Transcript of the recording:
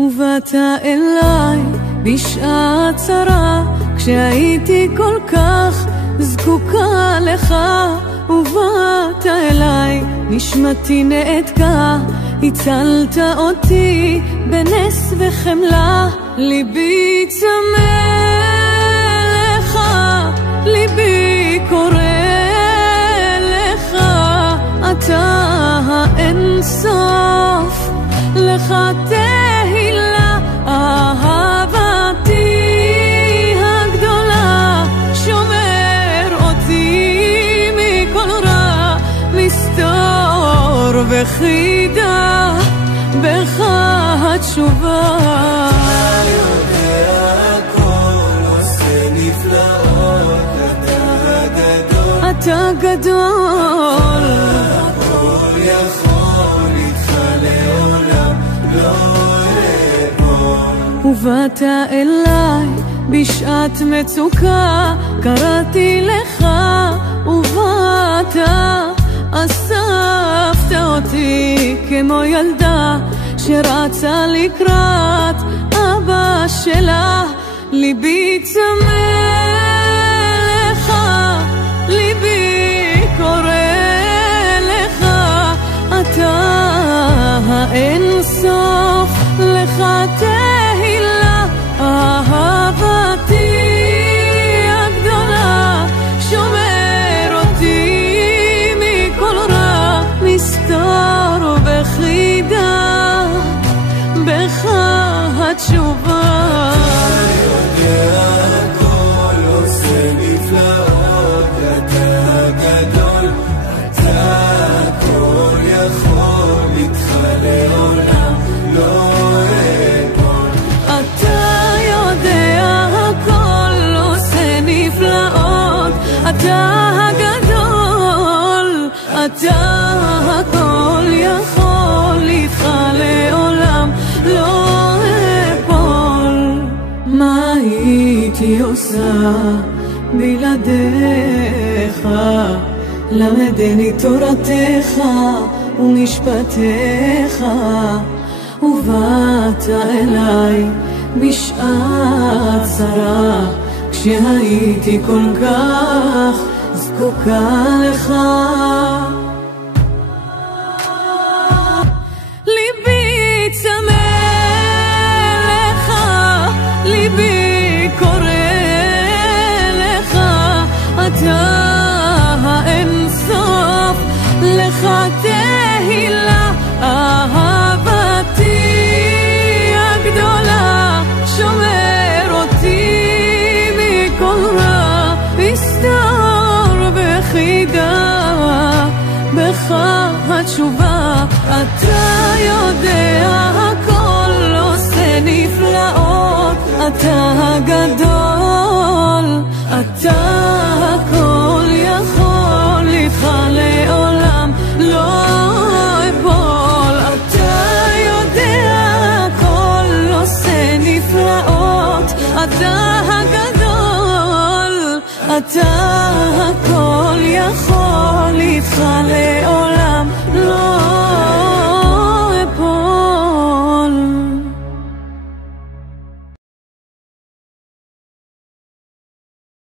ובאת אליי בשעת צרה, כשהייתי כל כך זקוקה לך. ובאת אליי, נשמתי נעתקה, הצלת אותי בנס וחמלה. ליבי צמא לך, ליבי קורא לך, אתה האין סוף, לך תהילה. אהבתי הגדולה, שומר אותי מכל רע, מסתור וחידה, בך התשובה. אתה יודע הכל, עושה נפלאות, אתה גדול, הכל יכול, איתך לעולם לא אפול. ובאת אליי בשעת מצוקה, קראתי לך ובאת, אספת אותי כמו ילדה שרצה לקראת אבא שלה. ליבי צמא לך, ליבי קורא לך, אתה האין סוף, לך תהילה. אהבתי הגדולה, שומר אותי מכל רע, מסתור וחידה, בך התשובה. אתה יודע הכל, עושה נפלאות, אתה הגדול, אתה הכל יכול, איתך לעולם לא אפול. אתה יודע הכל, עושה נפלאות, אתה הגדול, אתה הכל יכול, איתך לעולם לא אפול. מה הייתי עושה בלעדיך? למדני תורתך ומשפטיך. ובאת אליי בשעת צרה, כשהייתי כל כך זקוקה לך. ליבי צמא לך, ליבי קורא לך, אתה האין סוף, לך תהילה. אהבתי הגדולה, שומר אותי מכל רע, מסתור וחידה, בך התשובה. אתה יודע הכל, עושה נפלאות, אתה הגדול, אתה הכל יכול, איתך לעולם לא אפול. אתה יודע הכל, עושה נפלאות, אתה הגדול, אתה הכל יכול, איתך לעולם